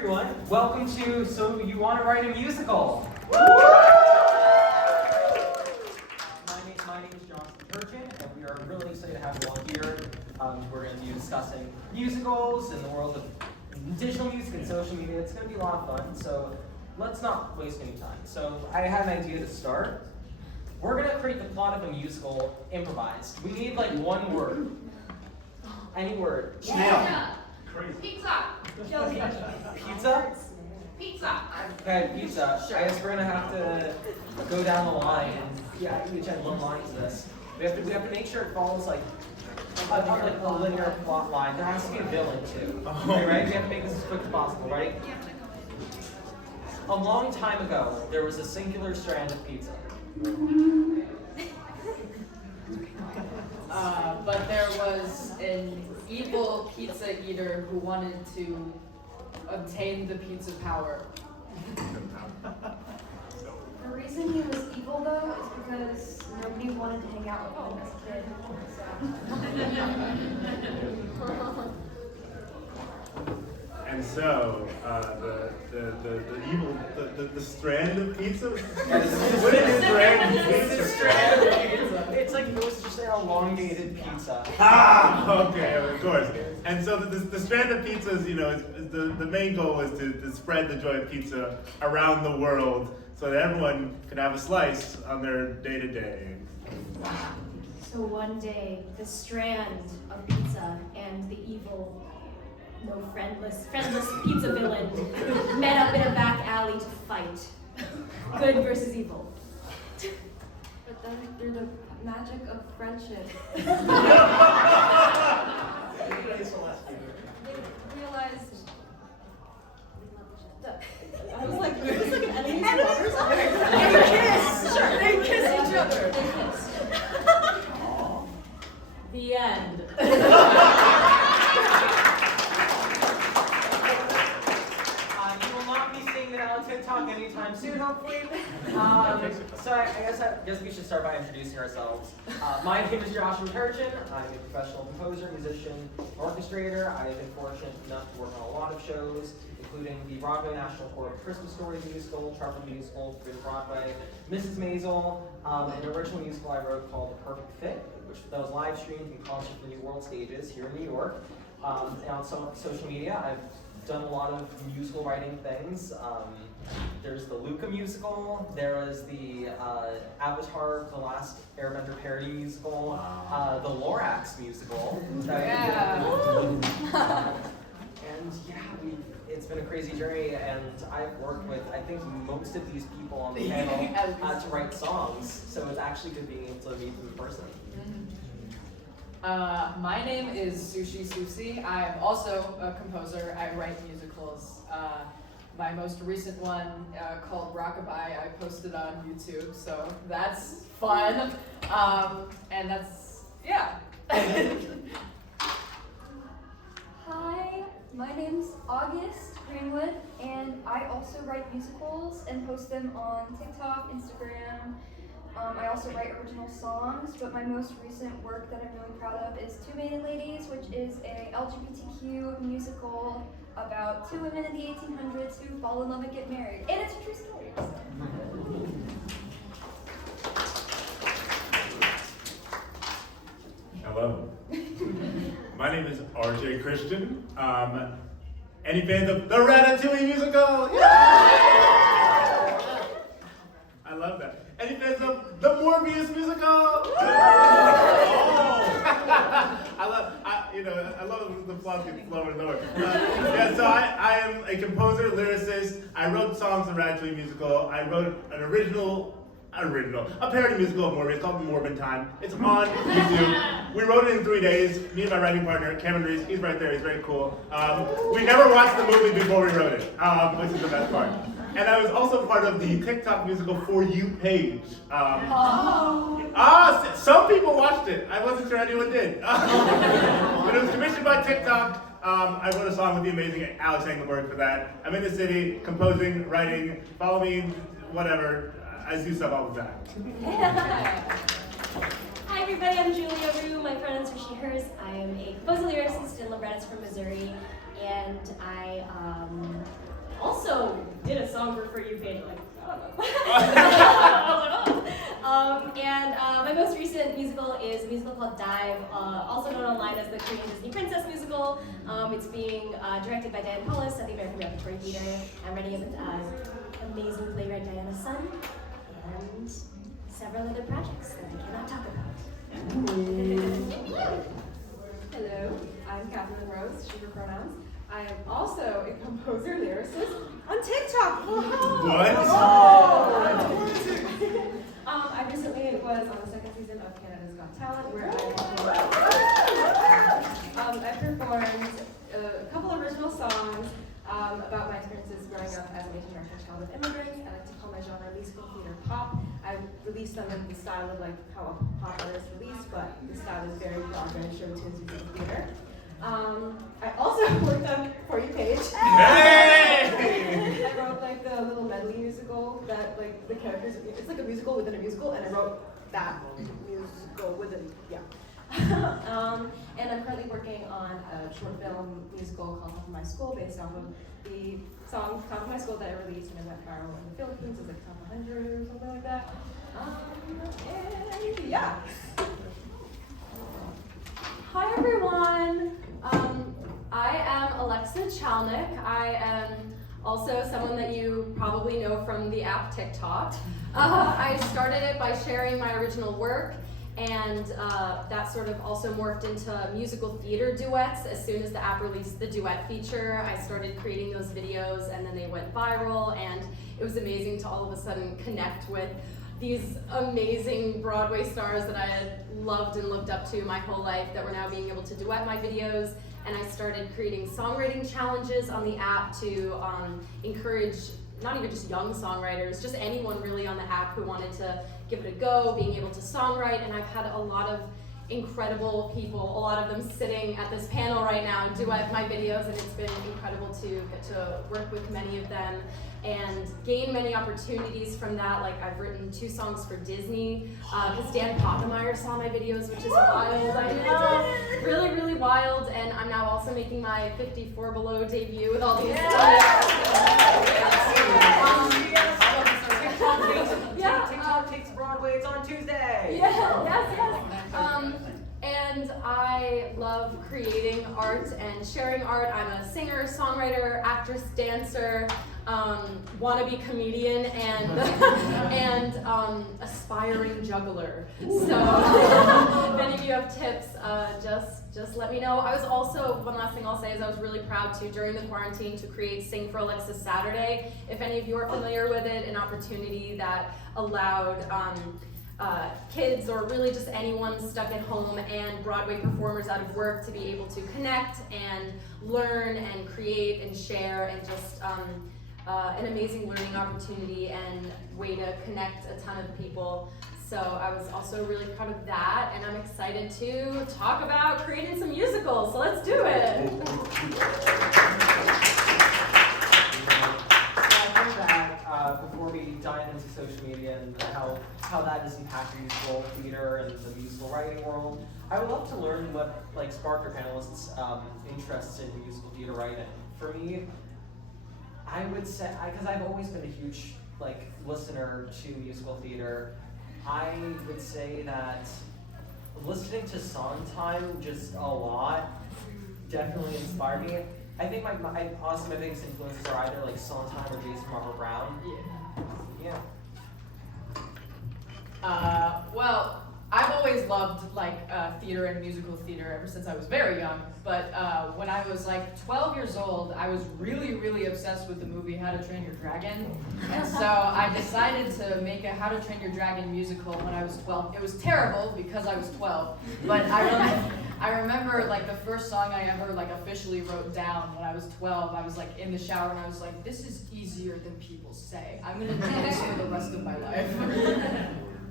Everyone, welcome to So You Want to Write a Musical. My name is Jonathan Turchin, and we are really excited to have you all here. We're going to be discussing musicals and the world of digital music and social media. It's going to be a lot of fun, so let's not waste any time. So I had an idea to start. We're going to create the plot of a musical improvised. We need like one word. Any word. Yeah. Crazy. Pizza. Pizza? Pizza. Okay, pizza. I guess we're gonna have to go down the line and each add one line to this. We have to make sure it follows like a linear plot line. There has to be a villain too. Okay, right? We have to make this as quick as possible, right? A long time ago, there was a singular strand of pizza. But there was an evil pizza eater who wanted to obtain the pizza power. The reason he was evil, though, is because nobody wanted to hang out with him as a kid. And so, the strand of pizza? What is a strand of pizza? It's like it was just an elongated pizza. Okay, of course. And so the strand of pizza is, the main goal is to spread the joy of pizza around the world so that everyone can have a slice on their day-to-day. So one day, the strand of pizza and the evil, friendless pizza villain met up in a back alley to fight. Good versus evil. But then through the magic of friendship, they realized that I was like an enemies to lovers. They kissed! Sure, they kiss each other. They kissed. The end. TikTok anytime soon, hopefully. So I guess we should start by introducing ourselves. My name is Joshua Turchin. I'm a professional composer, musician, orchestrator. I've been fortunate enough to work on a lot of shows, including the Broadway National Choir Christmas Story musical, Charter musical, Big Broadway, Mrs. Maisel, an original musical I wrote called The Perfect Fit, that was live streamed in concert for New World Stages here in New York. And on social media, I've done a lot of musical writing things. There's the Luca musical. There was the Avatar: The Last Airbender parody musical. The Lorax musical. It's been a crazy journey, and I've worked with, I think, most of these people on the panel to write songs. So it's actually good being able to meet them in person. My name is Sushi Susi. I am also a composer. I write musicals. My most recent one, called Rockabye, I posted on YouTube, so that's fun. And that's, yeah. Hi, my name's August Greenwood, and I also write musicals and post them on TikTok, Instagram. I also write original songs, but my most recent work that I'm really proud of is Two Maiden Ladies, which is a LGBTQ musical about two women in the 1800s who fall in love and get married. And it's a true story. So. Hello. My name is RJ Christian. Any fans of the Ratatouille musical? Yeah! I love that. Any fans of the Morbius musical? Oh! I love the plot gets lower and lower. So I am a composer, lyricist. I wrote songs in the Ratatouille musical. I wrote an a parody musical of Morbius called Morbin Time. It's on YouTube. We wrote it in 3 days. Me and my writing partner, Cameron Reese, he's right there, he's very cool. We never watched the movie before we wrote it, which is the best part. And I was also part of the TikTok musical For You page. Some people watched it. I wasn't sure anyone did. But it was commissioned by TikTok. I wrote a song with the amazing Alex Engelberg for that. I'm in the city, composing, writing, follow me, whatever. I do stuff all the time. Hi everybody, I'm Julia Rue. My pronouns are she, hers. I am a composer lyricist and librettist from Missouri, and I songs were for you page, like, I don't know. And my most recent musical is a musical called Dive, also known online as the Korean Disney Princess musical. It's being directed by Diane Paulus at the American Repertory Theater. I'm running it with amazing playwright Diana's son, and several other projects that I cannot talk about. Hello, I'm Catherine Rose, she, her pronouns. I am also a composer, lyricist on TikTok. What? I recently was on the second season of Canada's Got Talent, where I performed a couple original songs about my experiences growing up as an Asian American child of immigrants. I like to call my genre musical theater pop. I released them in the style of like how a pop artist released, but the style is very Broadway show tunes musical theater. I also worked on For You Page. Hey! I wrote like the little medley musical that like the characters, it's like a musical within a musical, and I wrote that musical within, yeah. And I'm currently working on a short film musical called Top of My School, based off of the song Top of My School that I released when I went viral in the Philippines. It was like top 100 or something like that. And yeah. Hi everyone. I am Alexa Chalnick. I am also someone that you probably know from the app TikTok. I started it by sharing my original work, and that sort of also morphed into musical theater duets. As soon as the app released the duet feature, I started creating those videos, and then they went viral, and it was amazing to all of a sudden connect with these amazing Broadway stars that I had loved and looked up to my whole life that were now being able to duet my videos. And I started creating songwriting challenges on the app to encourage not even just young songwriters, just anyone really on the app who wanted to give it a go, being able to songwrite. And I've had a lot of incredible people, a lot of them sitting at this panel right now, duet my videos, and it's been incredible to get to work with many of them and gain many opportunities from that. Like I've written 2 songs for Disney, because Dan Pottenmeyer saw my videos, which is wild, I know, really, really wild. And I'm now also making my 54 Below debut with all these TikTok takes Broadway, it's on Tuesday! Yes. And I love creating art and sharing art. I'm a singer, songwriter, actress, dancer, wannabe comedian, and aspiring juggler. So if any of you have tips, just let me know. I was also, one last thing I'll say is I was really proud to, during the quarantine, to create Sing for Alexa Saturday. If any of you are familiar with it, an opportunity that allowed kids or really just anyone stuck at home and Broadway performers out of work to be able to connect and learn and create and share, and just an amazing learning opportunity and way to connect a ton of people. So I was also really proud of that, and I'm excited to talk about creating some musicals, so let's do it. Before we dive into social media and how that has impacted musical theater and the musical writing world, I would love to learn what sparked your panelists' interests in musical theater writing. For me, I would say, because I've always been a huge listener to musical theater, I would say that listening to Sondheim just a lot definitely inspired me. I think my biggest influences are either Sondheim or Jason Robert Brown. Yeah. Well, I've always loved theater and musical theater ever since I was very young. But when I was 12 years old, I was really, really obsessed with the movie How to Train Your Dragon. And so I decided to make a How to Train Your Dragon musical when I was 12. It was terrible because I was 12. But I remember the first song I ever officially wrote down when I was 12. I was in the shower and I was like, this is easier than people say. I'm gonna do this for the rest of my life.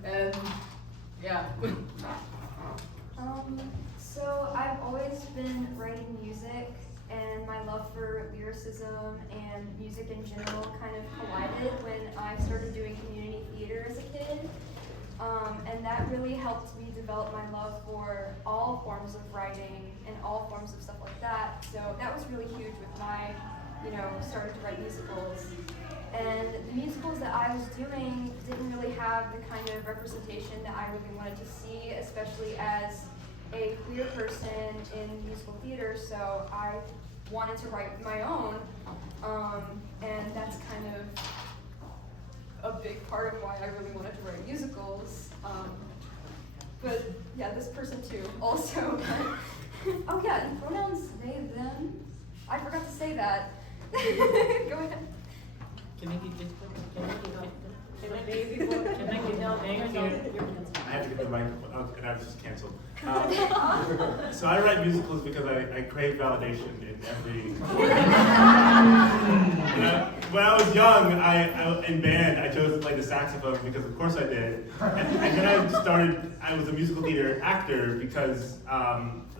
And yeah. So I've always been writing music, and my love for lyricism and music in general kind of collided when I started doing community theater as a kid. And that really helped me develop my love for all forms of writing and all forms of stuff like that. So that was really huge with my, starting to write musicals. And the musicals that I was doing didn't really have the kind of representation that I really wanted to see, especially as a queer person in musical theater, so I wanted to write my own, and that's kind of a big part of why I really wanted to write musicals. But yeah, this person too, also. Oh yeah, and pronouns they, them. I forgot to say that. Go ahead. Can I get this? I had to get the microphone, and I was just canceled. So I write musicals because I crave validation in every. When I was young, in band, I chose to play the saxophone because of course I did. And then I was a musical theater actor because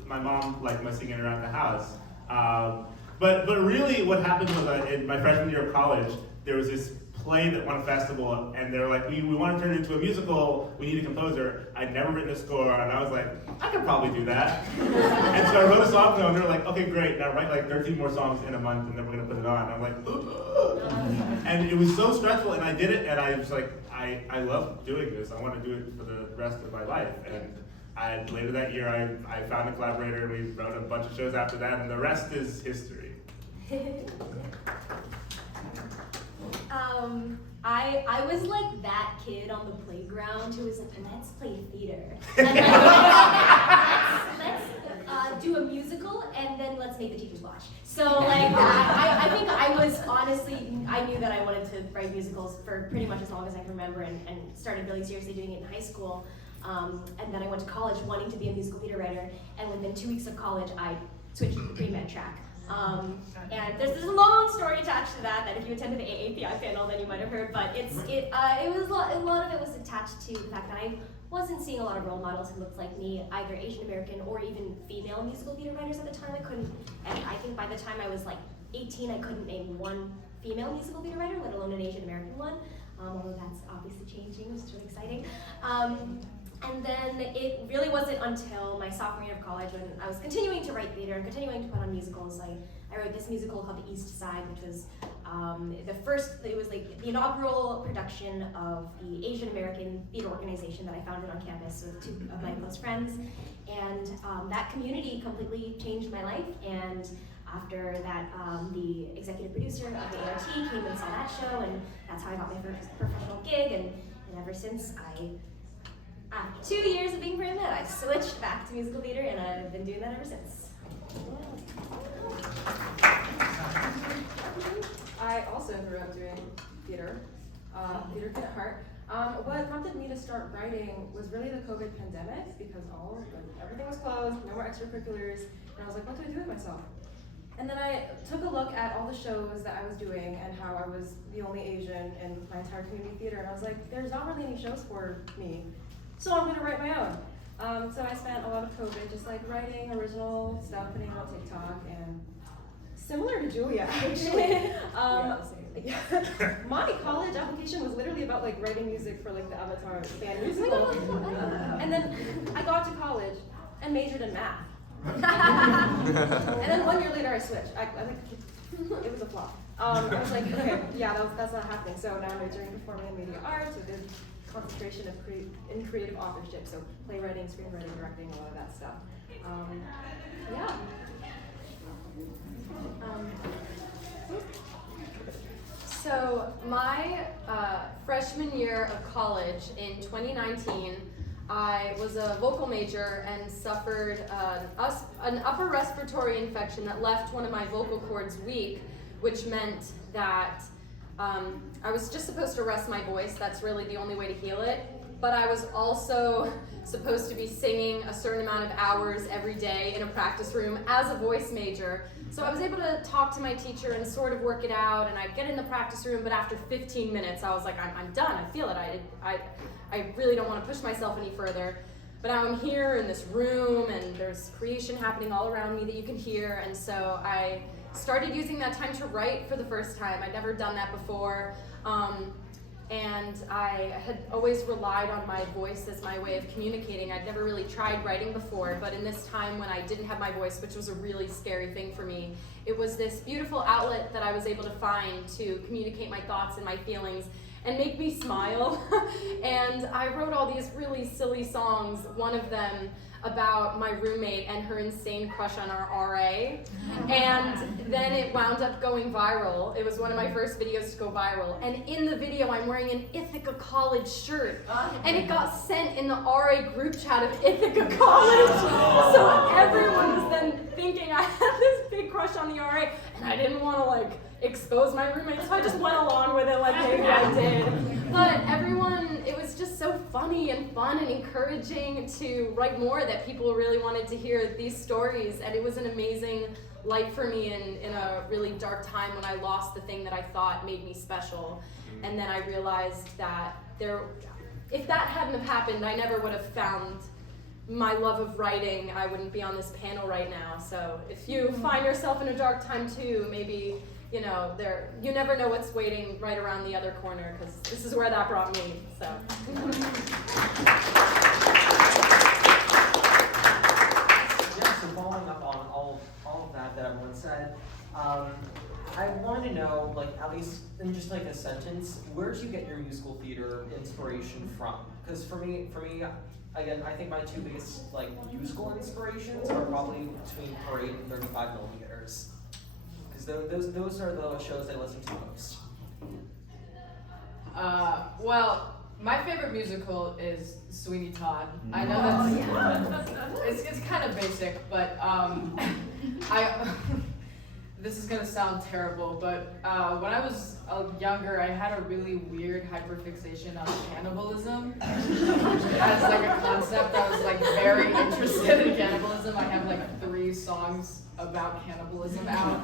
my mom liked my singing around the house. But really what happened was in my freshman year of college, there was this play that won a festival, and they were like, we want to turn it into a musical, we need a composer. I'd never written a score, and I was like, I could probably do that. And so I wrote a song, and they were like, okay, great, now write like 13 more songs in a month, and then we're going to put it on. And I'm like, ugh. And it was so stressful, and I did it, and I was like, I love doing this. I want to do it for the rest of my life. And later that year, I found a collaborator, and we wrote a bunch of shows after that, and the rest is history. I was like that kid on the playground who was like, let's play theater. And let's do a musical, and then let's make the teachers watch. So like, I think I was honestly, I knew that I wanted to write musicals for pretty much as long as I can remember, and started really seriously doing it in high school. And then I went to college wanting to be a musical theater writer, and within 2 weeks of college, I switched to the pre-med track. And there's a long story attached to that if you attended the AAPI panel, then you might have heard, but it was a lot of it was attached to the fact that I wasn't seeing a lot of role models who looked like me, either Asian American or even female musical theater writers at the time. I think by the time I was like 18, I couldn't name one female musical theater writer, let alone an Asian American one, although that's obviously changing, which is really exciting. And then it really wasn't until my sophomore year of college when I was continuing to write theater and continuing to put on musicals. I wrote this musical called The East Side, which was it was like the inaugural production of the Asian American theater organization that I founded on campus with two of my close friends. And that community completely changed my life. And after that, the executive producer of the ART came and saw that show, and that's how I got my first professional gig. And ever since after 2 years of being pre-med, I switched back to musical theater, and I've been doing that ever since. I also grew up doing theater kid at heart. What prompted me to start writing was really the COVID pandemic, because everything was closed, no more extracurriculars, and I was like, what do I do with myself? And then I took a look at all the shows that I was doing and how I was the only Asian in my entire community theater, and I was like, there's not really any shows for me. So I'm gonna write my own. So I spent a lot of COVID just like writing original stuff, putting it on TikTok, and similar to Julia actually. My college application was literally about like writing music for like the Avatar fan musical. And then I got to college and majored in math. And then 1 year later I switched. I think it was a flop. I was like, okay, yeah, that's not happening. So now I'm majoring in performing and media arts with a concentration in creative authorship, so playwriting, screenwriting, directing, a lot of that stuff. Yeah. So my freshman year of college in 2019, I was a vocal major and suffered an upper respiratory infection that left one of my vocal cords weak, which meant that I was just supposed to rest my voice. That's really the only way to heal it. But I was also supposed to be singing a certain amount of hours every day in a practice room as a voice major. So I was able to talk to my teacher and sort of work it out, and I'd get in the practice room, but after 15 minutes I was like, I'm done, I feel it. I really don't want to push myself any further. But now I'm here in this room, and there's creation happening all around me that you can hear, and so I started using that time to write for the first time. I'd never done that before. And I had always relied on my voice as my way of communicating. I'd never really tried writing before, but in this time when I didn't have my voice, which was a really scary thing for me, it was this beautiful outlet that I was able to find to communicate my thoughts and my feelings and make me smile. And I wrote all these really silly songs, one of them about my roommate and her insane crush on our RA. And then it wound up going viral. It was one of my first videos to go viral. And in the video, I'm wearing an Ithaca College shirt. And it got sent in the RA group chat of Ithaca College. So everyone was then thinking I had this big crush on the RA. And I didn't want to like expose my roommate, so I just went along with it like maybe I did. But everyone, it was just so funny and fun and encouraging to write more, that people really wanted to hear these stories. And it was an amazing light for me in a really dark time when I lost the thing that I thought made me special. And then I realized that if that hadn't have happened, I never would have found my love of writing. I wouldn't be on this panel right now. So if you find yourself in a dark time too, maybe, you know, you never know what's waiting right around the other corner, because this is where that brought me, so. Yeah, so following up on all of that everyone said, I wanted to know, like, at least in just like a sentence, where do you get your musical theater inspiration from? Because for me, again, I think my two biggest like musical inspirations are probably between Parade and 35 millimeters. Because those are the shows I listen to most. Well, my favorite musical is Sweeney Todd. I know that's it's kind of basic, but this is gonna sound terrible, but when I was younger, I had a really weird hyperfixation on cannibalism as like a concept. I was like very interested in cannibalism. I have like 3 songs about cannibalism out.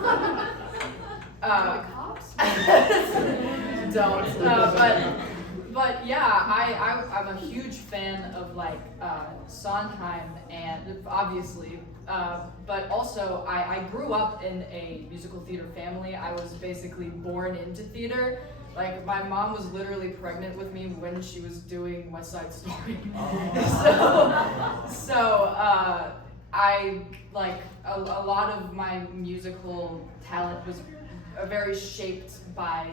Cops? Don't. But yeah, I'm a huge fan of like Sondheim, and obviously, but also I grew up in a musical theater family. I was basically born into theater. Like my mom was literally pregnant with me when she was doing West Side Story. So I like a lot of my musical talent was very shaped by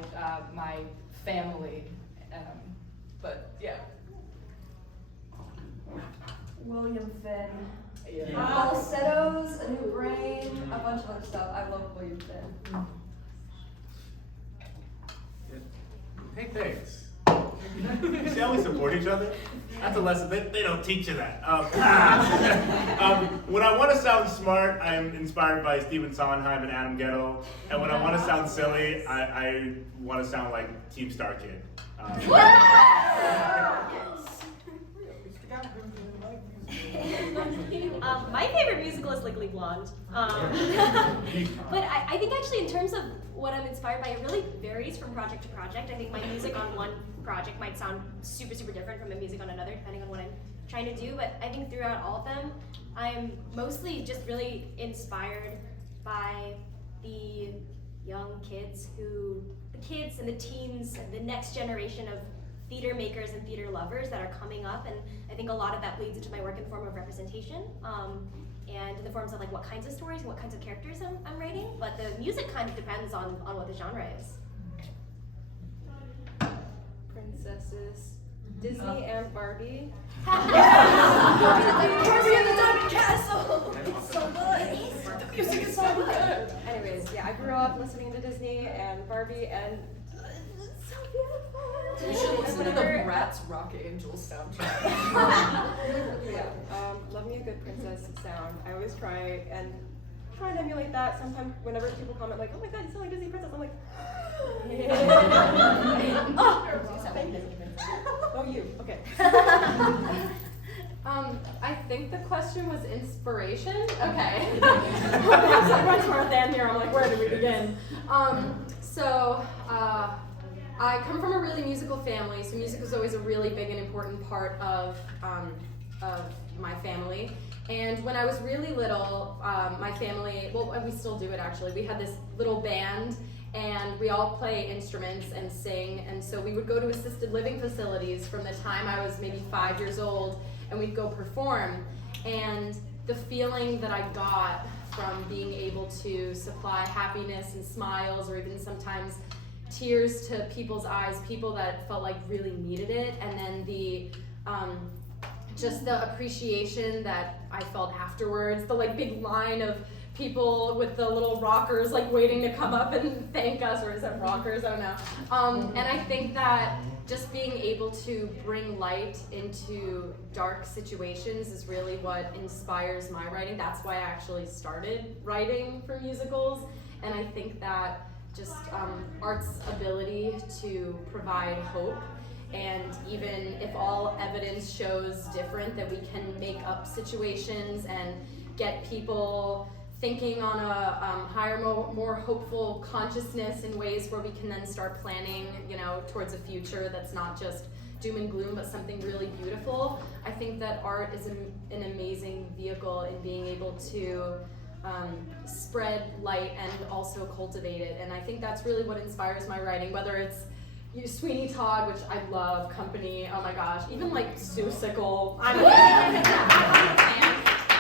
my family. But yeah. William Finn. Yeah. Falsettos, A New Brain, a bunch of other stuff. I love William Finn. Hey, thanks. See how we support each other? That's a lesson. They don't teach you that. When I want to sound smart, I'm inspired by Stephen Sondheim and Adam Guettel. And when I want to sound silly, I want to sound like Team Star Kid. My favorite musical is Legally Blonde. But I think actually in terms of what I'm inspired by, it really varies from project to project. I think my music on one project might sound super, super different from the music on another, depending on what I'm trying to do. But I think throughout all of them, I'm mostly just really inspired by the young kids and the teens, and the next generation of theater makers and theater lovers that are coming up, and I think a lot of that bleeds into my work in the form of representation, and in the forms of like what kinds of stories and what kinds of characters I'm writing, but the music kind of depends on what the genre is. Princesses, Disney and Barbie. Barbie in the Diamond Castle! It's so good! The music is so good! Anyways, yeah, I grew up listening to Disney and Barbie, and it's so beautiful. You should listen to the Bratz Rock Angels soundtrack. Yeah, love me a good princess sound. I always try and emulate that. Sometimes whenever people comment like, oh my god, you sound like Disney princess, I'm like, oh, you, okay. I think the question was inspiration. Okay. I went to our band here. I'm like, where do we begin? I come from a really musical family, so music was always a really big and important part of my family. And when I was really little, my family, well, we still do it actually. We had this little band, and we all play instruments and sing. And so we would go to assisted living facilities from the time I was maybe 5 years old, and we'd go perform. And the feeling that I got from being able to supply happiness and smiles, or even sometimes tears to people's eyes, people that felt like really needed it, and then the just the appreciation that I felt afterwards, the like big line of people with the little rockers like waiting to come up and thank us, or is that rockers? I don't know. And I think that just being able to bring light into dark situations is really what inspires my writing. That's why I actually started writing for musicals, and I think that just art's ability to provide hope, and even if all evidence shows different, that we can make up situations and get people thinking on a higher, more hopeful consciousness in ways where we can then start planning, towards a future that's not just doom and gloom, but something really beautiful. I think that art is an amazing vehicle in being able to spread light and also cultivate it. And I think that's really what inspires my writing, whether it's Sweeney Todd, which I love, Company, oh my gosh, even like Sue Sickle, I'm a fan.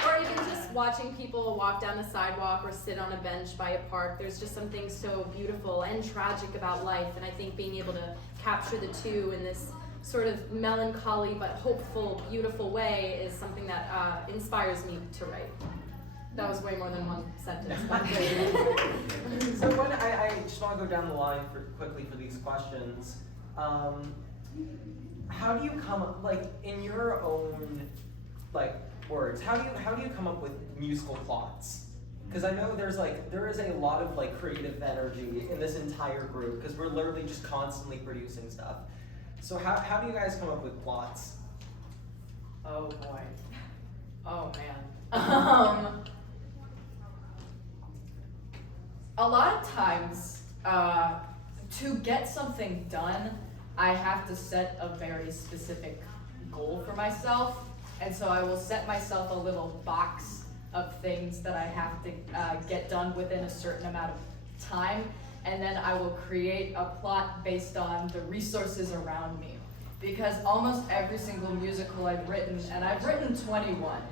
Or even just watching people walk down the sidewalk or sit on a bench by a park. There's just something so beautiful and tragic about life, and I think being able to capture the two in this sort of melancholy but hopeful, beautiful way is something that inspires me to write. That was way more than one sentence. So I just want to go down the line quickly for these questions. How do you come up, like in your own words? How do you come up with musical plots? Because I know there is a lot of creative energy in this entire group, because we're literally just constantly producing stuff. So how do you guys come up with plots? Oh boy. Oh man. A lot of times, to get something done, I have to set a very specific goal for myself, and so I will set myself a little box of things that I have to get done within a certain amount of time, and then I will create a plot based on the resources around me. Because almost every single musical I've written, and I've written 21,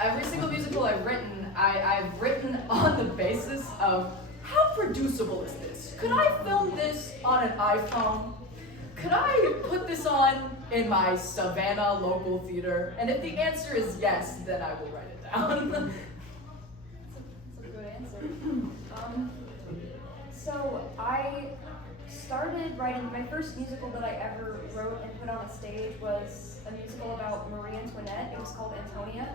every single musical I've written, I've written on the basis of, how producible is this? Could I film this on an iPhone? Could I put this on in my Savannah local theater? And if the answer is yes, then I will write it down. That's a good answer. So I started writing, my first musical that I ever wrote and put on a stage was a musical about Marie Antoinette. It was called Antonia.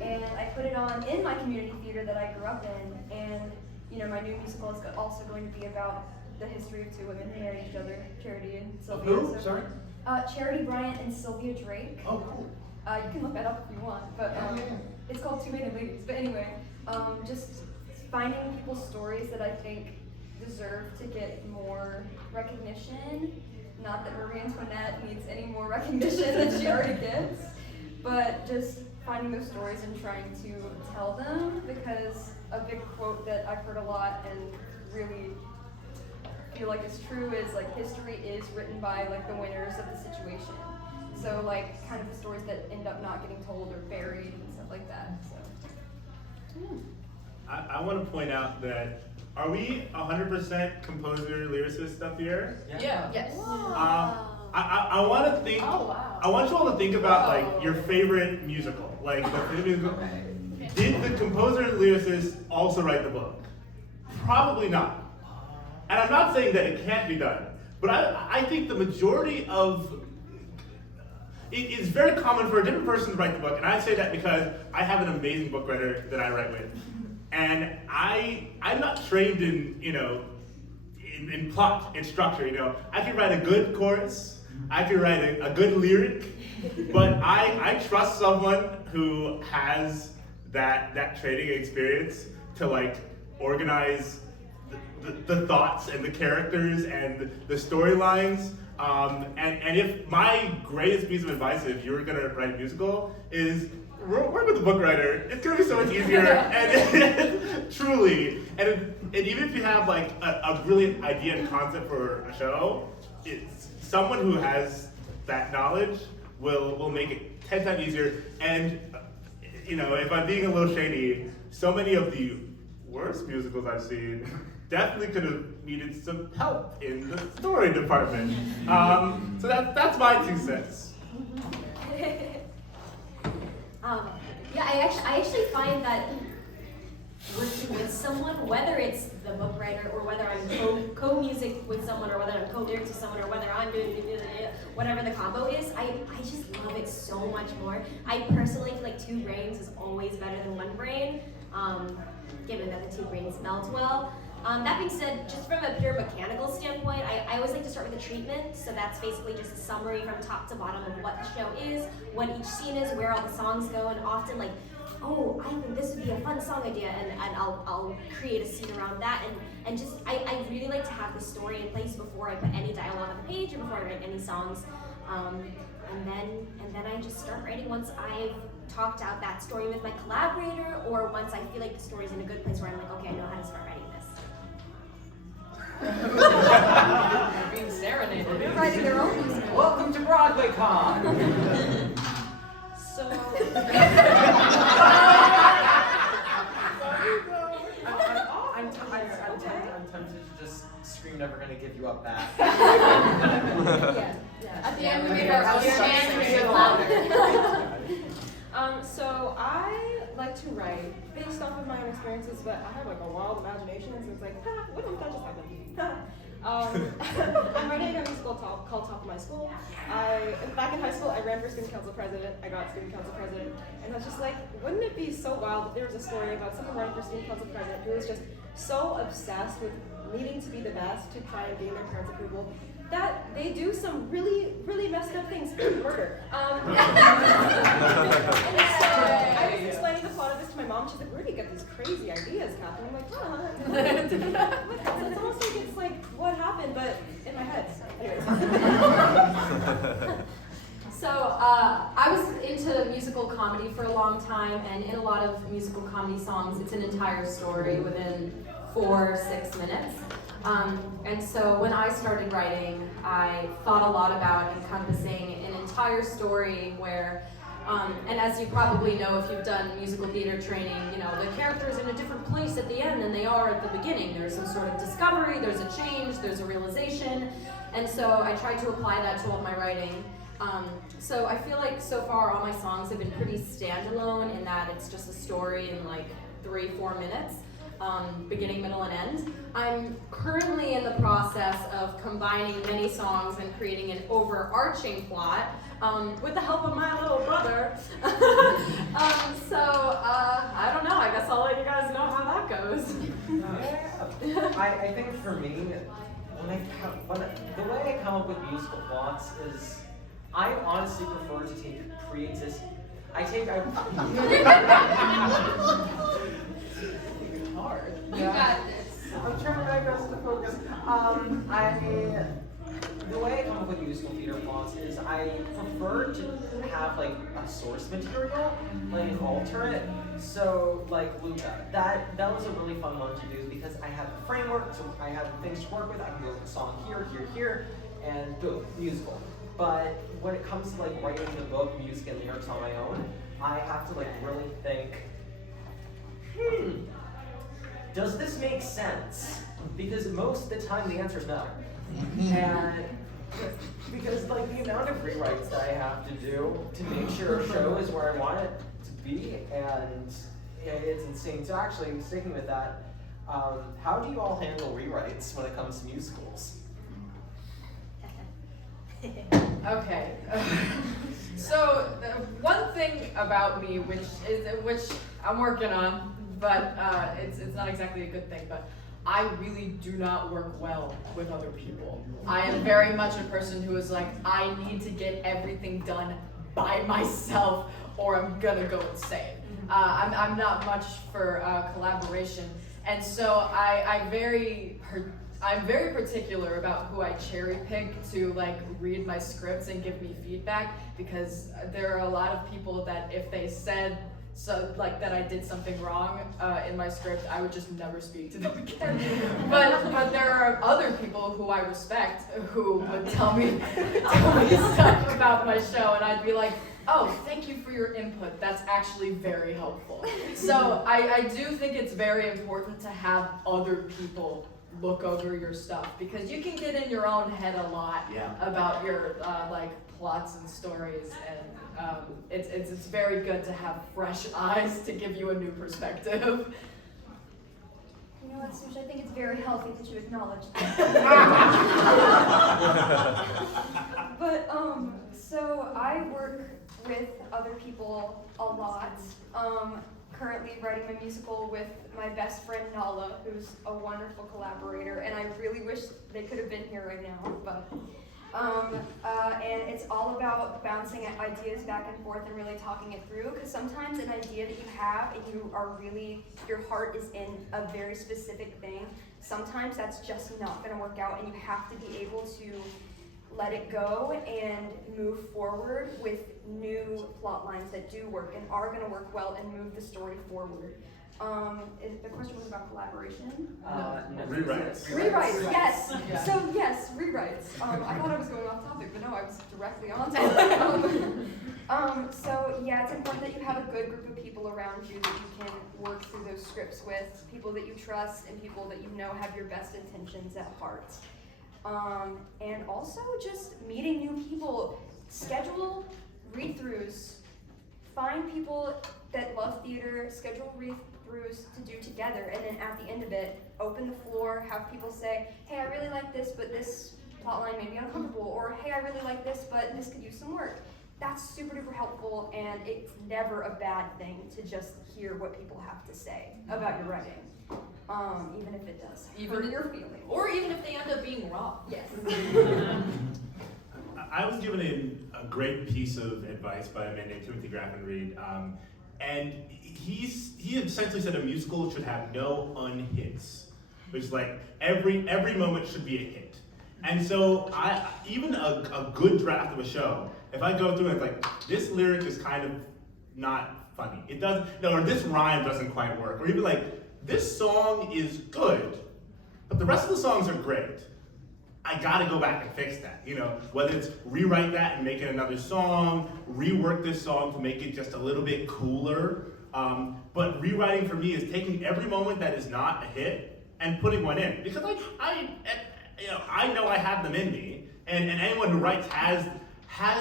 And I put it on in my community theater that I grew up in. And, my new musical is also going to be about the history of two women who married each other, Charity and Sylvia. Who? Sorry? Charity Bryant and Sylvia Drake. Oh, cool. You can look that up if you want, but it's called Two Maiden Ladies. But anyway, just finding people's stories that I think deserve to get more recognition. Not that Marie Antoinette needs any more recognition than she already gets, but just finding those stories and trying to tell them, because a big quote that I've heard a lot and really feel like is true is history is written by the winners of the situation. So kind of the stories that end up not getting told or buried and stuff like that. So I want to point out that, are we 100% composer lyricist up here? Yeah. Yes. I want to think. Oh, wow. I want you all to think about your favorite musical. Did the composer and lyricist also write the book? Probably not. And I'm not saying that it can't be done, but I think the majority of it is very common for a different person to write the book, and I say that because I have an amazing book writer that I write with, and I'm not trained in plot, in structure. I can write a good chorus, I can write a good lyric, but I trust someone who has that training experience to organize the thoughts and the characters and the storylines. And if my greatest piece of advice, if you were gonna write a musical, is work with a book writer. It's gonna be so much easier. And truly, and even if you have a brilliant idea and concept for a show, it's someone who has that knowledge will make it 10 times easier. And you know, if I'm being a little shady, so many of the worst musicals I've seen definitely could have needed some help in the story department. So that's my 2 cents. Yeah, I actually find that working with someone, whether it's the book writer or whether I'm co-music with someone or whether I'm co-lyrics with someone or whether I'm doing whatever the combo is, I just love it so much more. I personally feel like 2 brains is always better than 1 brain, given that the 2 brains melt well. That being said, just from a pure mechanical standpoint, I always like to start with a treatment. So that's basically just a summary from top to bottom of what the show is, what each scene is, where all the songs go, and often like, oh, I think this would be a fun song idea, and I'll create a scene around that, and just, I really like to have the story in place before I put any dialogue on the page or before I write any songs. And then I just start writing once I've talked out that story with my collaborator, or once I feel like the story's in a good place where I'm like, okay, I know how to start writing this. You're being serenaded. They're writing their own music. Welcome to BroadwayCon. So, I'm tempted to just scream, never gonna give you up back. yeah. At the end, we make our own chant, we get louder. So I like to write based off of my own experiences, but I have like a wild imagination, so it's like, what if that just happened? I'm writing a musical called Top of My School. Back in high school, I ran for student council president. I got student council president, and I was just like, wouldn't it be so wild if there was a story about someone running for student council president who was just so obsessed with needing to be the best to try and gain their parents' approval that they do some really, really messed up things, murder. And so I was explaining the plot of this to my mom. She's like, where do you get these crazy ideas, Catherine? I'm like, it's almost like it's like what happened, but in my head. Anyways. So I was into musical comedy for a long time, and in a lot of musical comedy songs, it's an entire story within 4 or 6 minutes. And so when I started writing, I thought a lot about encompassing an entire story where, and as you probably know if you've done musical theater training, you know, the character's in a different place at the end than they are at the beginning. There's some sort of discovery, there's a change, there's a realization, and so I tried to apply that to all my writing. So I feel like so far all my songs have been pretty standalone in that it's just a story in like 3-4 minutes. Beginning, middle, and end. I'm currently in the process of combining many songs and creating an overarching plot with the help of my little brother. I don't know, I guess I'll let you guys know how that goes. I think for me, the way I come up with musical plots is, I honestly prefer to take pre-existing. Hard. You got this. I'm trying my best to focus. The way I come up with musical theater plots is I prefer to have like a source material, like an alternate. So like Luca, that was a really fun one to do because I have the framework, so I have things to work with. I can go with a song here, and boom, musical. But when it comes to like writing the book, music and lyrics on my own, I have to like really think, does this make sense? Because most of the time the answer is no. And because like the amount of rewrites that I have to do to make sure a show is where I want it to be, and it's insane. So actually, sticking with that, how do you all handle rewrites when it comes to musicals? Okay. So one thing about me, which I'm working on, but it's not exactly a good thing, but I really do not work well with other people. I am very much a person who is like, I need to get everything done by myself or I'm gonna go insane. I'm not much for collaboration, and so I'm very particular about who I cherry pick to like read my scripts and give me feedback, because there are a lot of people that if they said like that I did something wrong in my script, I would just never speak to them again. But there are other people who I respect who would tell me stuff about my show, and I'd be like, Oh, thank you for your input. That's actually very helpful. So I do think it's very important to have other people look over your stuff because you can get in your own head a lot about your like plots and stories, and it's very good to have fresh eyes to give you a new perspective. You know what, Sush, I think it's very healthy that you acknowledge that. But, so I work with other people a lot. Currently writing my musical with my best friend Nala, who's a wonderful collaborator, and I really wish they could have been here right now, but and it's all about bouncing ideas back and forth and really talking it through, because sometimes an idea that you have and you are really, your heart is in a very specific thing, sometimes that's just not going to work out, and you have to be able to let it go and move forward with new plot lines that do work and are going to work well and move the story forward. The question was about collaboration? No. Rewrites. Rewrites, yes. Yeah. So yes, rewrites. I thought I was going off topic, but no, I was directly on topic. So yeah, it's important that you have a good group of people around you that you can work through those scripts with, people that you trust and people that you know have your best intentions at heart. And also just meeting new people, schedule read-throughs, find people that love theater, schedule read-throughs to do together, and then at the end of it, open the floor, have people say, hey, I really like this, but this plotline made me uncomfortable, or hey, I really like this, but this could use some work. That's super duper helpful, and it's never a bad thing to just hear what people have to say about your writing. Even if it does hurt your feelings. Or even if they end up being wrong. Yes. I was given a great piece of advice by a man named Timothy Graffin Reed, and he essentially said a musical should have no unhits, which is like every moment should be a hit. And so even a good draft of a show, if I go through and it's like, this lyric is kind of not funny, it doesn't, or this rhyme doesn't quite work, or even like, this song is good, but the rest of the songs are great. I gotta go back and fix that, you know, whether it's rewrite that and make it another song, rework this song to make it just a little bit cooler. But rewriting for me is taking every moment that is not a hit and putting one in, because like I know I have them in me, and anyone who writes has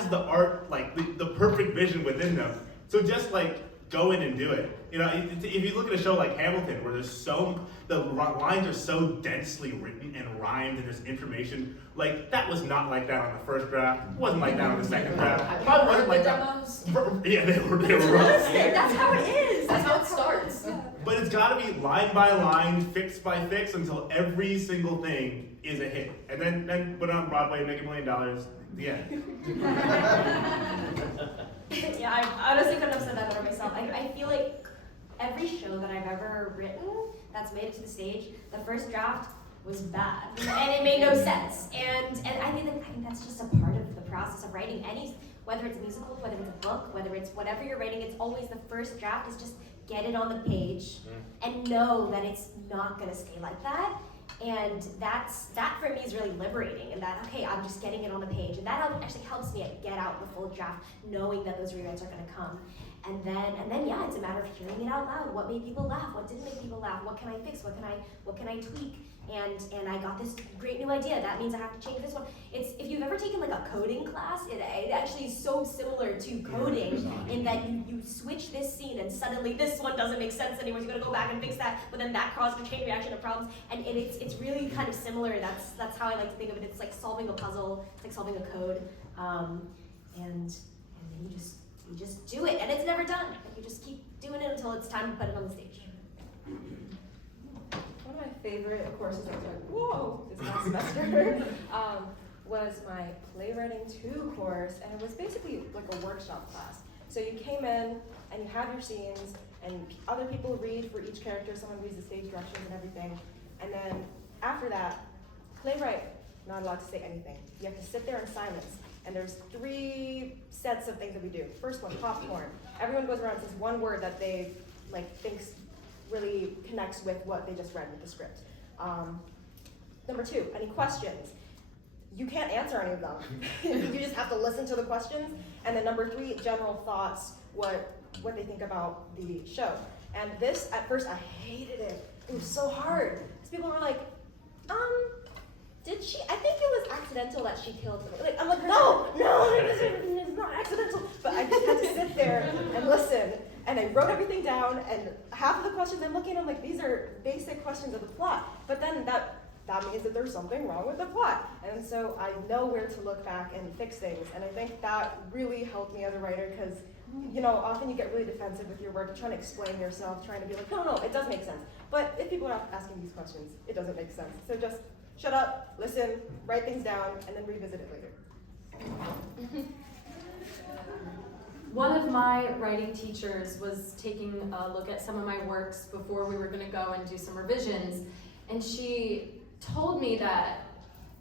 the art, like the perfect vision within them. So just like go in and do it. You know, if you look at a show like Hamilton, where the lines are so densely written and rhymed, and there's information, like that was not like that on the first draft. It wasn't like that on the second draft. Probably wasn't like that. Yeah, they were rough. That's how it is. That's how it starts. But it's got to be line by line, fix by fix, until every single thing is a hit. And then put it on Broadway, make $1 million. The end. Yeah, I honestly couldn't have said that better myself. I feel like every show that I've ever written that's made it to the stage, the first draft was bad, and it made no sense. And I think that's just a part of the process of writing any, whether it's a musical, whether it's a book, whether it's whatever you're writing. It's always the first draft is just get it on the page and know that it's not gonna stay like that. And that for me is really liberating, and that, okay, I'm just getting it on the page, and that actually helps me get out the full draft, knowing that those rewrites are gonna come. And then yeah, it's a matter of hearing it out loud. What made people laugh? What didn't make people laugh? What can I fix? What can I tweak? And I got this great new idea. That means I have to change this one. If you've ever taken like a coding class, it actually is so similar to coding in that you switch this scene and suddenly this one doesn't make sense anymore. So you gotta go back and fix that, but then that caused a chain reaction of problems. And it's really kind of similar. That's how I like to think of it. It's like solving a puzzle. It's like solving a code. And then you just do it, and it's never done. You just keep doing it until it's time to put it on the stage. One of my favorite courses I took, this last semester, was my Playwriting 2 course, and it was basically like a workshop class. So you came in, and you have your scenes, and other people read for each character, someone reads the stage directions and everything, and then after that, playwright, not allowed to say anything. You have to sit there in silence. And there's 3 sets of things that we do. First one, popcorn. Everyone goes around and says one word that they thinks really connects with what they just read with the script. Number 2, any questions? you can't answer any of them. You just have to listen to the questions. And then number 3, general thoughts, what they think about the show. And this, at first, I hated it. It was so hard. Because people were like, did she? I think it was accidental that she killed somebody. Like, I'm like, no, it's not accidental. But I just had to sit there and listen. And I wrote everything down. And half of the questions I'm looking at, I'm like, these are basic questions of the plot. But then that means that there's something wrong with the plot. And so I know where to look back and fix things. And I think that really helped me as a writer because, often you get really defensive with your work, you're trying to explain yourself, trying to be like, no, it does make sense. But if people are asking these questions, it doesn't make sense. So just shut up, listen, write things down, and then revisit it later. One of my writing teachers was taking a look at some of my works before we were going to go and do some revisions, and she told me that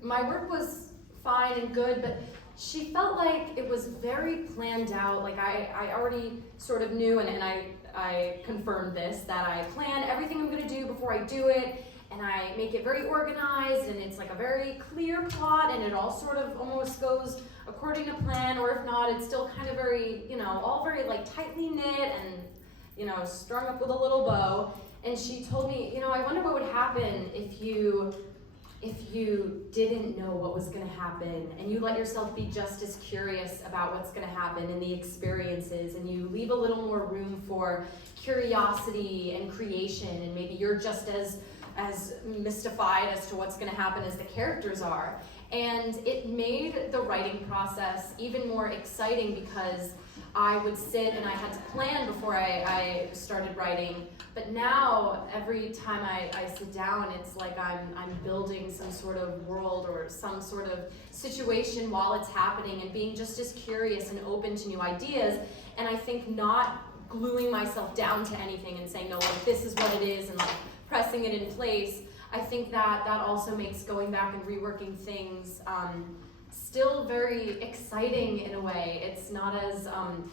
my work was fine and good, but she felt like it was very planned out. Like I already sort of knew, and I confirmed this, that I plan everything I'm going to do before I do it, and I make it very organized, and it's like a very clear plot, and it all sort of almost goes according to plan, or if not, it's still kind of very, all very like tightly knit and, strung up with a little bow. And she told me, I wonder what would happen if you didn't know what was going to happen, and you let yourself be just as curious about what's going to happen in the experiences, and you leave a little more room for curiosity and creation, and maybe you're just as mystified as to what's going to happen as the characters are. And it made the writing process even more exciting because I would sit and I had to plan before I started writing. But now, every time I sit down, it's like I'm building some sort of world or some sort of situation while it's happening, and being just as curious and open to new ideas. And I think not gluing myself down to anything and saying, no, like this is what it is, and like pressing it in place. I think that also makes going back and reworking things still very exciting in a way. It's not as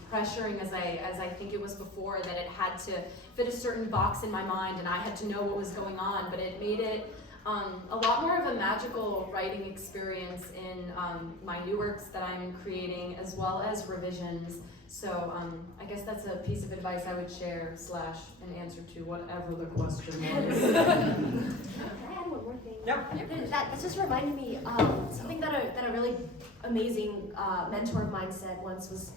pressuring as I think it was before, that it had to fit a certain box in my mind and I had to know what was going on, but it made it a lot more of a magical writing experience in my new works that I'm creating, as well as revisions. So I guess that's a piece of advice I would share / an answer to whatever the question was. Can I add one more thing? Yeah. That just reminded me something that a really amazing mentor of mine said once was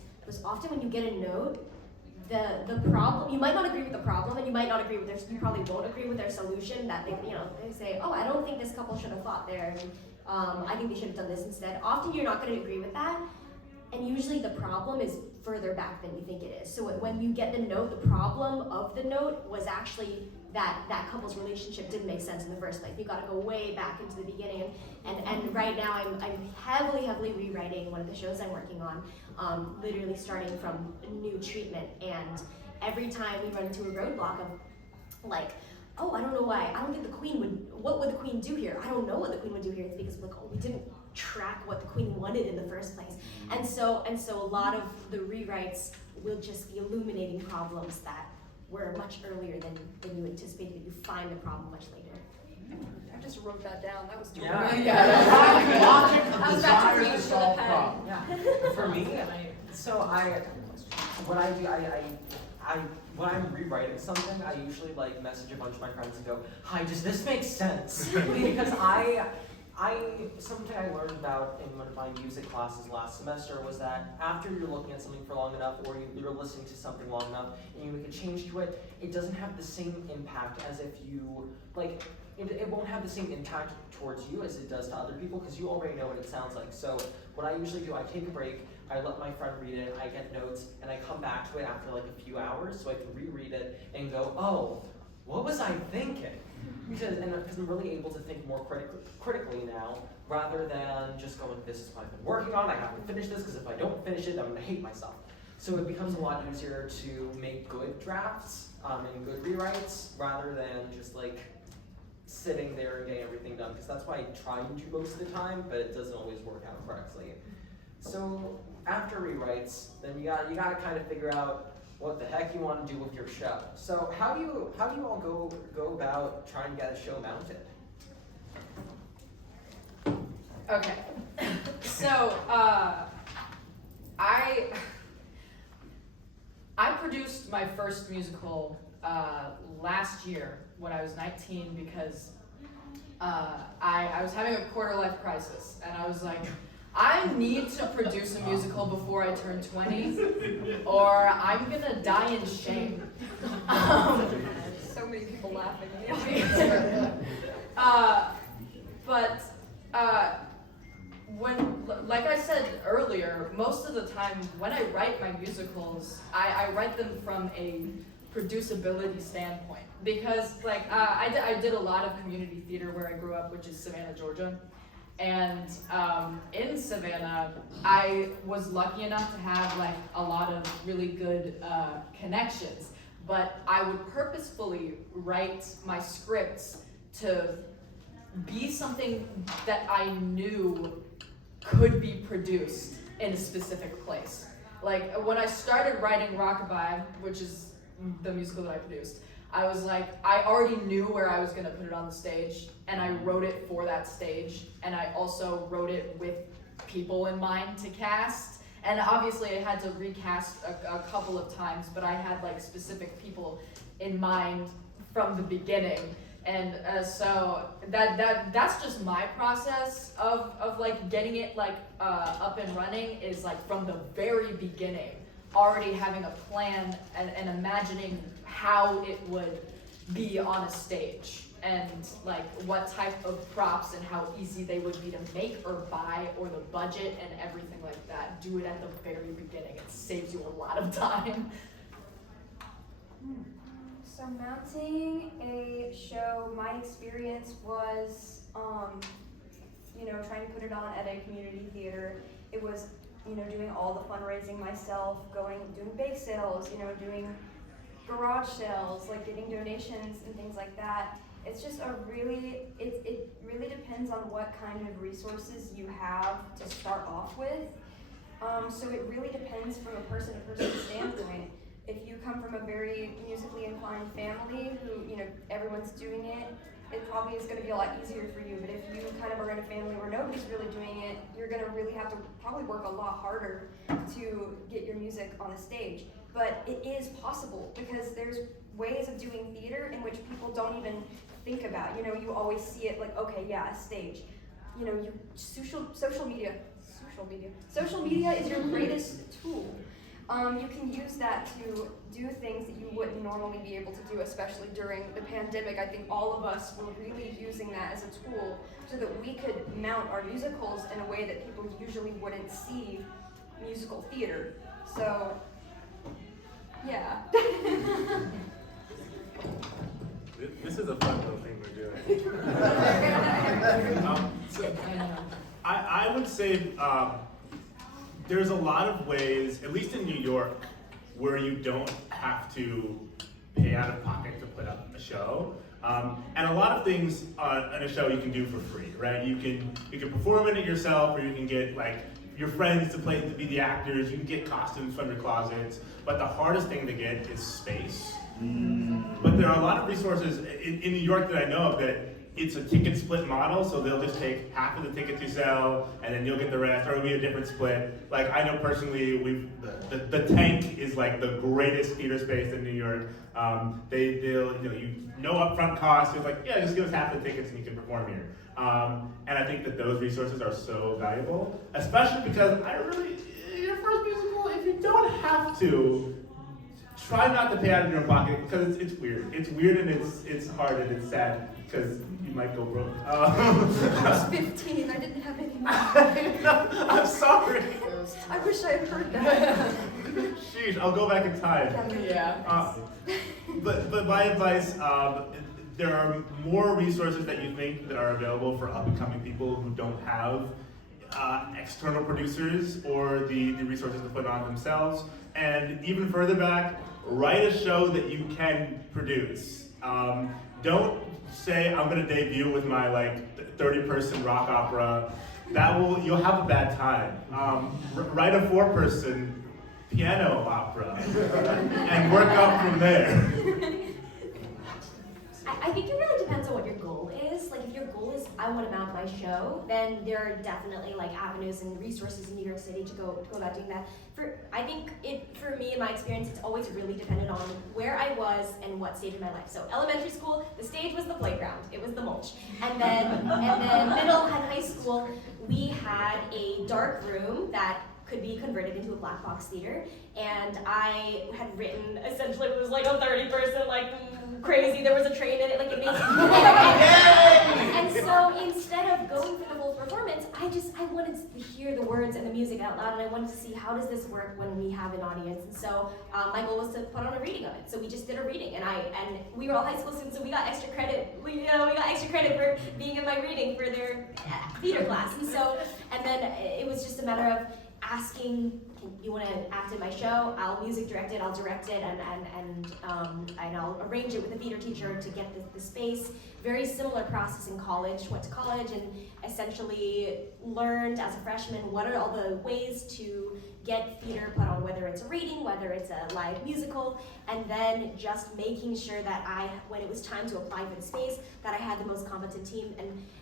often when you get a note, the problem, you might not agree with the problem, and you might not agree with you probably won't agree with their solution, that they say, oh, I don't think this couple should have fought there, and I think they should have done this instead. Often you're not going to agree with that, and usually the problem is further back than you think it is. So when you get the note, the problem of the note was actually that couple's relationship didn't make sense in the first place. You got to go way back into the beginning. And right now I'm heavily rewriting one of the shows I'm working on, literally starting from a new treatment. And every time we run into a roadblock of like, oh, I don't know why. I don't think what would the queen do here? I don't know what the queen would do here. It's because like, oh, we didn't track what the queen wanted in the first place. And so a lot of the rewrites will just be illuminating problems that were much earlier than you anticipated, but you find the problem much later. I just wrote that down. That was totally Yeah. Logic of I was about to desire reach to for solve the pen. problems. Yeah. For me, what I do, when I'm rewriting something, I usually like message a bunch of my friends and go, "Hi, does this make sense?" Because something I learned about in one of my music classes last semester was that after you're looking at something for long enough, or you're listening to something long enough, and you make a change to it, it doesn't have the same impact as if you it won't have the same impact towards you as it does to other people, because you already know what it sounds like. So what I usually do, I take a break, I let my friend read it, I get notes, and I come back to it after like a few hours so I can reread it and go, oh, what was I thinking? Because I'm really able to think more critically now, rather than just going, this is what I've been working on, I have to finish this, because if I don't finish it, I'm going to hate myself. So it becomes a lot easier to make good drafts and good rewrites, rather than just like sitting there and getting everything done, because that's what I try and do most of the time, but it doesn't always work out correctly. So after rewrites, then you gotta kind of figure out what the heck you want to do with your show. So how do you all go about trying to get a show mounted? Okay. So, I produced my first musical last year when I was 19 because I was having a quarter life crisis, and I was like, I need to produce a musical before I turn 20, or I'm gonna die in shame. So many people laughing in the audience. But when, like I said earlier, most of the time when I write my musicals, I write them from a producibility standpoint, because like I did a lot of community theater where I grew up, which is Savannah, Georgia. And in Savannah, I was lucky enough to have like a lot of really good connections, but I would purposefully write my scripts to be something that I knew could be produced in a specific place. Like when I started writing Rockabye, which is the musical that I produced, I was like, I already knew where I was gonna put it on the stage, and I wrote it for that stage, and I also wrote it with people in mind to cast. And obviously I had to recast a couple of times, but I had like specific people in mind from the beginning. And so that's just my process of like getting it like up and running, is like from the very beginning, already having a plan and imagining how it would be on a stage, and like what type of props and how easy they would be to make or buy, or the budget and everything like that. Do it at the very beginning. It saves you a lot of time. So mounting a show, my experience was, trying to put it on at a community theater. It was, doing all the fundraising myself, doing bake sales, doing garage sales, like getting donations and things like that. It's just it really depends on what kind of resources you have to start off with. So it really depends from a person-to-person standpoint. If you come from a very musically inclined family who, everyone's doing it, it probably is going to be a lot easier for you. But if you kind of are in a family where nobody's really doing it, you're going to really have to probably work a lot harder to get your music on the stage. But it is possible, because there's ways of doing theater in which people don't even think about. You always see it like, okay, yeah, a stage. Social media is your greatest tool. You can use that to do things that you wouldn't normally be able to do, especially during the pandemic. I think all of us were really using that as a tool so that we could mount our musicals in a way that people usually wouldn't see musical theater. So, yeah. This is a fun little thing we're doing. I would say there's a lot of ways, at least in New York, where you don't have to pay out of pocket to put up a show. And a lot of things on a show you can do for free, right? You can perform in it yourself, or you can get like your friends to be the actors. You can get costumes from your closets. But the hardest thing to get is space. But there are a lot of resources in New York that I know of that it's a ticket split model, so they'll just take half of the tickets you sell, and then you'll get the rest, or it'll be a different split. Like I know personally, the Tank is like the greatest theater space in New York. They'll no upfront costs. It's like, yeah, just give us half the tickets and you can perform here. And I think that those resources are so valuable, especially because your first musical, if you don't have to, try not to pay out of your own pocket, because it's weird. It's weird, and it's hard, and it's sad, because you might go broke. I was 15, I didn't have any money. I'm sorry. I wish I had heard that. Sheesh, I'll go back in time. Yeah. But my advice, there are more resources that you think that are available for up-and-coming people who don't have external producers or the resources to put on themselves. And even further back, write a show that you can produce. Don't say, I'm gonna debut with my 30-person rock opera. You'll have a bad time. Write a 4-person piano opera and work up from there. I think it really depends on what your goal is. Like if your goal is, I want to mount my my show, then there are definitely like avenues and resources in New York City to go about doing that. I think for me, in my experience, it's always really dependent on where I was and what stage of my life. So elementary school, the stage was the playground. It was the mulch. And then middle and high school, we had a dark room that could be converted into a black box theater. And I had written, essentially, it was like a 30-person, like, crazy, there was a train in it, like it makes and so instead of going for the whole performance, I wanted to hear the words and the music out loud, and I wanted to see how does this work when we have an audience. And so my goal was to put on a reading of it. So we just did a reading, and we were all high school students, so we got extra credit. We got extra credit for being in my reading for their theater class. And then it was just a matter of asking, you want to act in my show? I'll music direct it, I'll direct it, and I'll arrange it with a theater teacher to get the space. Very similar process in college. Went to college and essentially learned as a freshman what are all the ways to get theater put on, whether it's a reading, whether it's a live musical, and then just making sure that when it was time to apply for the space, that I had the most competent team.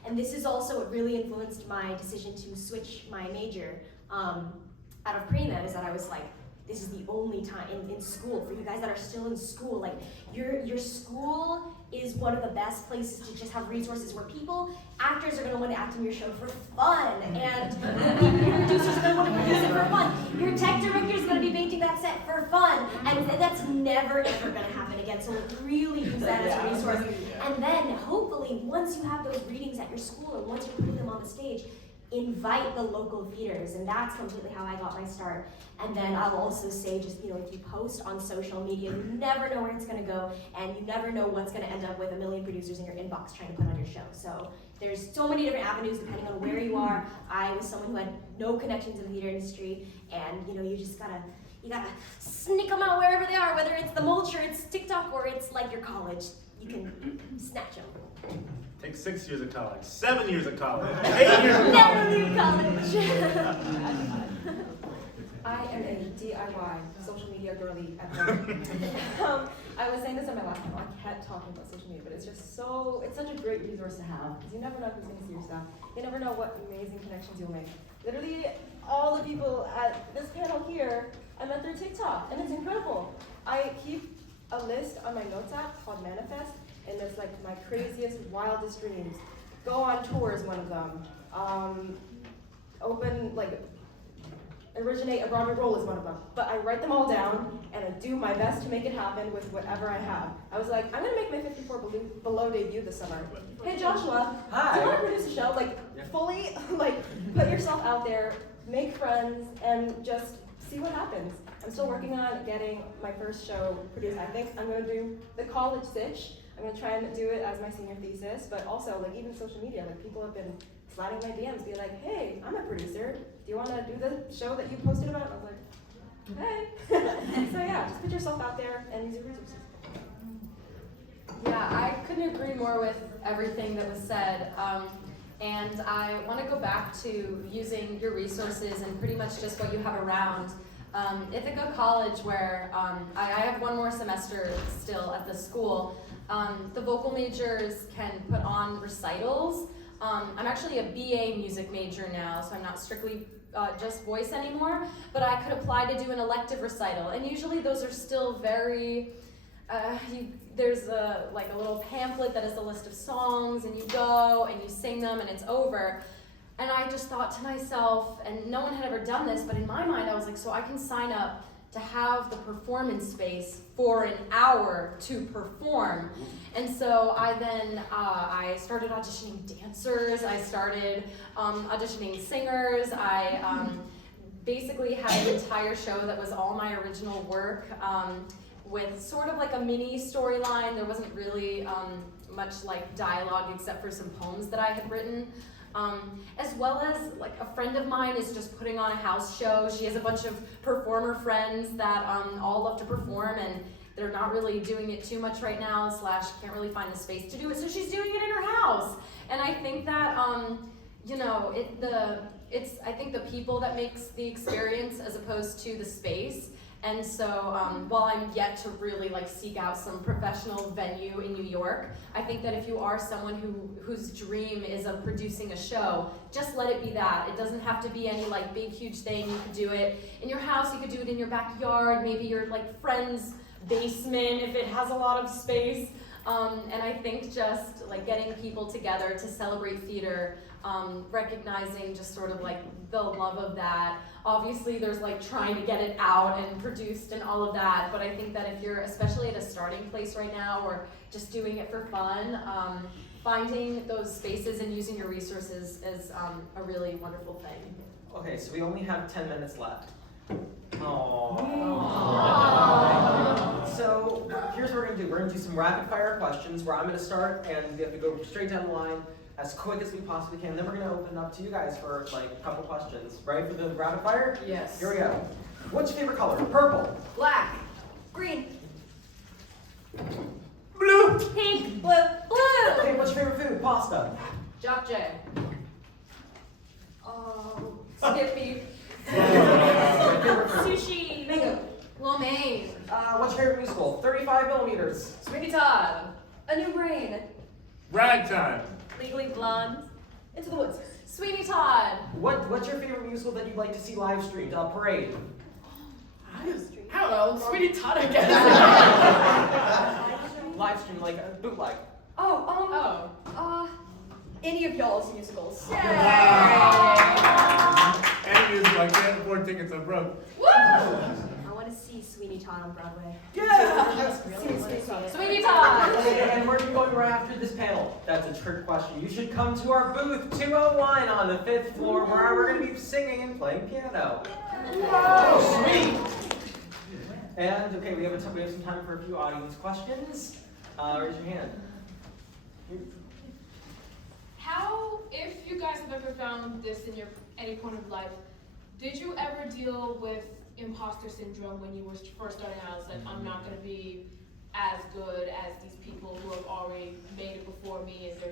And this is also what really influenced my decision to switch my major out of pre-med, is that I was like, this is the only time in school, for you guys that are still in school, like your school is one of the best places to just have resources where actors are going to want to act in your show for fun, and your producers are going to want to produce it for fun. Your tech director is going to be painting that set for fun, and that's never ever going to happen again. So like really use that as a resource, and then hopefully once you have those readings at your school, or once you're putting them on the stage, invite the local theaters, and that's completely how I got my start. And then I'll also say, just if you post on social media, you never know where it's going to go, and you never know what's going to end up with a million producers in your inbox trying to put on your show. So there's so many different avenues depending on where you are. I was someone who had no connections in the theater industry, and you just gotta sneak them out wherever they are, whether it's the mulch or it's TikTok or it's like your college. You can snatch them. Take 6 years of college, 7 years of college, 8 years of college. Never leave college. I am a DIY social media girly at home. I was saying this on my last time. I kept talking about social media, but it's such a great resource to have, because you never know who's going to see your stuff. You never know what amazing connections you'll make. Literally, all the people at this panel here, I met through TikTok, and it's incredible. I keep a list on my notes app called Manifest, and there's like my craziest, wildest dreams. Go on tour is one of them. Originate a Broadway role is one of them. But I write them all down, and I do my best to make it happen with whatever I have. I was like, I'm gonna make my 54 Below debut this summer. Hey Joshua, Hi. do you wanna produce a show? Fully, put yourself out there, make friends, and just see what happens. I'm still working on getting my first show produced. I think I'm gonna do the college sitch. I'm gonna try and do it as my senior thesis, but also even social media, people have been sliding my DMs, be like, hey, I'm a producer. Do you wanna do the show that you posted about? And I was like, hey. So yeah, just put yourself out there and use your resources. Yeah, I couldn't agree more with everything that was said. And I want to go back to using your resources and pretty much just what you have around. Ithaca College, where I have one more semester still at the school, the vocal majors can put on recitals. I'm actually a BA music major now, so I'm not strictly just voice anymore, but I could apply to do an elective recital, and usually those are still very, there's a little pamphlet that is a list of songs, and you go and you sing them and it's over. And I just thought to myself, and no one had ever done this, but in my mind I was like, so I can sign up to have the performance space for an hour to perform. And so I then, I started auditioning dancers, I started auditioning singers, I basically had an entire show that was all my original work, with sort of like a mini storyline. There wasn't really much dialogue except for some poems that I had written. As well as a friend of mine is just putting on a house show. She has a bunch of performer friends that all love to perform, and they're not really doing it too much right now, / can't really find a space to do it, so she's doing it in her house. And I think that I think the people that makes the experience as opposed to the space. And so while I'm yet to really like seek out some professional venue in New York, I think that if you are someone whose dream is of producing a show, just let it be that. It doesn't have to be any like big huge thing. You could do it in your house, you could do it in your backyard, maybe your like friend's basement if it has a lot of space. And I think just like getting people together to celebrate theater, recognizing just sort of like the love of that. Obviously there's like trying to get it out and produced and all of that, but I think that if you're especially at a starting place right now or just doing it for fun, finding those spaces and using your resources is a really wonderful thing. Okay, so we only have 10 minutes left. Aww. So here's what we're gonna do. We're gonna do some rapid fire questions where I'm gonna start and we have to go straight down the line as quick as we possibly can. Then we're gonna open up to you guys for like a couple questions. Ready for the rapid fire? Yes. Here we go. What's your favorite color? Purple. Black. Green. Blue. Pink. Blue. Okay, what's your favorite food? Pasta. Jock J. Skippy. Favorite fruit? Sushi. Mango. Lo mein. What's your favorite musical? 35 millimeters. Sweeney Todd. A New Brain. Ragtime. Legally Blonde. Into the Woods. Sweeney Todd. What's your favorite musical that you'd like to see live streamed? Parade. I don't know. Sweeney Todd, I guess. Live stream, like a bootleg. Oh. Any of y'all's musicals. And music, I can't afford tickets, I'm broke. Woo! I want to see Sweeney Todd on Broadway. Yeah! Really want to see it. Sweeney Todd. And where are you going right after this panel? That's a trick question. You should come to our booth 201 on the 5th floor where we're going to be singing and playing piano. Oh, sweet! And, okay, we have some time for a few audience questions. Raise your hand. How, if you guys have ever found this in your any point of life, did you ever deal with imposter syndrome when you were first starting out? It's like, I'm not going to be as good as these people who have already made it before me. Is there